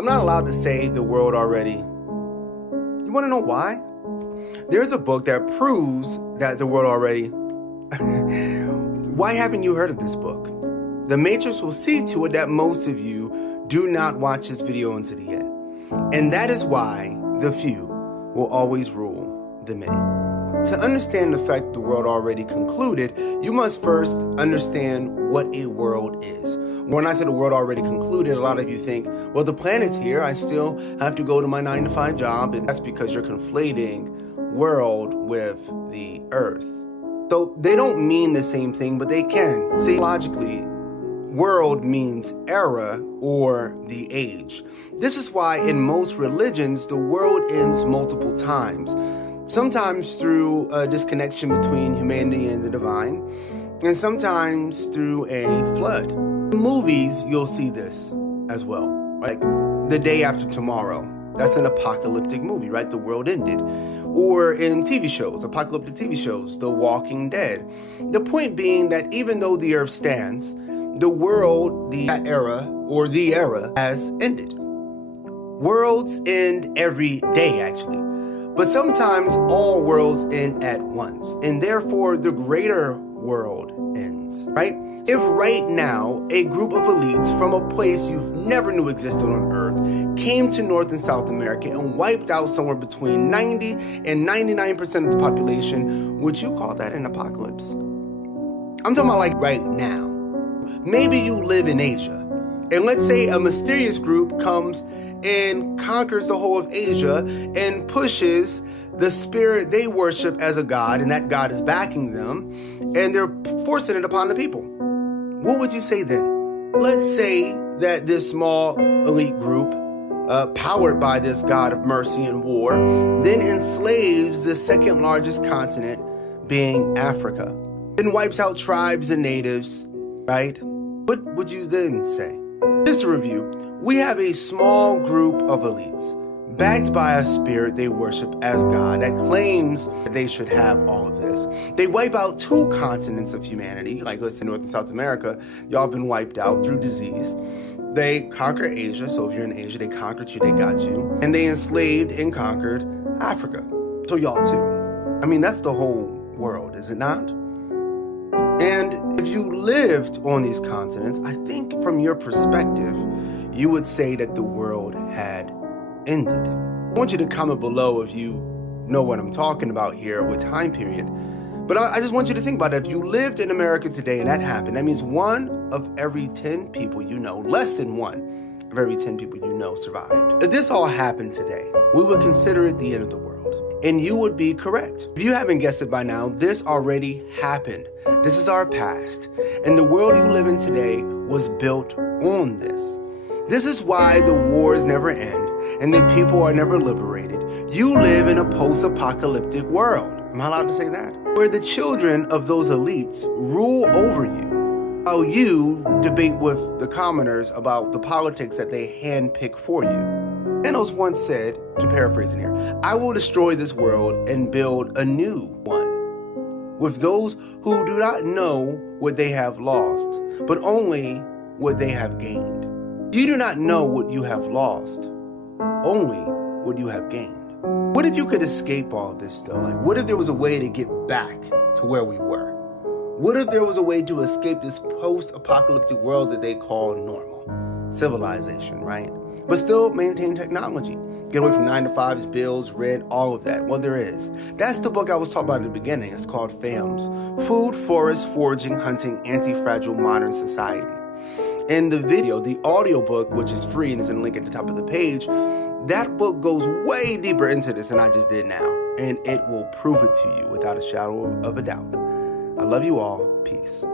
I'm not allowed to say the world already. You want to know why? There's a book that proves that the world already. Why haven't you heard of this book? The Matrix will see to it that most of you do not watch this video until the end. And that is why the few will always rule the many. To understand the fact the world already concluded, you must first understand what a world is. When I say the world already concluded, a lot of you think, well, the planet's here. I still have to go to my 9-to-5 job. And that's because you're conflating world with the earth. So they don't mean the same thing, but they can. See, logically, world means era or the age. This is why in most religions, the world ends multiple times. Sometimes through a disconnection between humanity and the divine, and sometimes through a flood. In movies, you'll see this as well. Like The Day After Tomorrow. That's an apocalyptic movie, right? The world ended. Or in TV shows, apocalyptic TV shows, The Walking Dead. The point being that even though the earth stands, the world, that era, or the era, has ended. Worlds end every day, actually. But sometimes all worlds end at once, and therefore the greater world ends, right? If right now a group of elites from a place you've never knew existed on Earth came to North and South America and wiped out somewhere between 90 and 99% of the population, would you call that an apocalypse? I'm talking about like right now. Maybe you live in Asia, and let's say a mysterious group comes and conquers the whole of Asia and pushes the spirit they worship as a god, and that god is backing them, and they're forcing it upon the people. What would you say then? Let's say that this small elite group, powered by this god of mercy and war, then enslaves the second largest continent, being Africa, then wipes out tribes and natives, right? What would you then say? Just to review, we have a small group of elites, backed by a spirit they worship as God that claims that they should have all of this. They wipe out 2 continents of humanity, like let's say North and South America. Y'all been wiped out through disease. They conquer Asia, so if you're in Asia, they conquered you, they got you. And they enslaved and conquered Africa, so y'all too. I mean, that's the whole world, is it not? And if you lived on these continents, I think from your perspective, you would say that the world had ended. I want you to comment below if you know what I'm talking about here with time period. But I just want you to think about it. If you lived in America today and that happened, that means 1 of every 10 people you know, less than 1 of every 10 people you know survived. If this all happened today, we would consider it the end of the world. And you would be correct. If you haven't guessed it by now, this already happened. This is our past. And the world you live in today was built on this. This is why the wars never end and the people are never liberated. You live in a post-apocalyptic world. Am I allowed to say that? Where the children of those elites rule over you, while you debate with the commoners about the politics that they handpick for you. Thanos once said, to paraphrase in here, I will destroy this world and build a new one with those who do not know what they have lost, but only what they have gained. You do not know what you have lost, only what you have gained. What if you could escape all this though? Like, what if there was a way to get back to where we were? What if there was a way to escape this post-apocalyptic world that they call normal? Civilization, right? But still maintain technology. Get away from 9-to-5s, bills, rent, all of that. Well, there is. That's the book I was talking about at the beginning. It's called FAMS. Food, Forest, Foraging, Hunting, Anti-Fragile Modern Society. In the video, the audiobook, which is free and is in a link at the top of the page, that book goes way deeper into this than I just did now. And it will prove it to you without a shadow of a doubt. I love you all. Peace.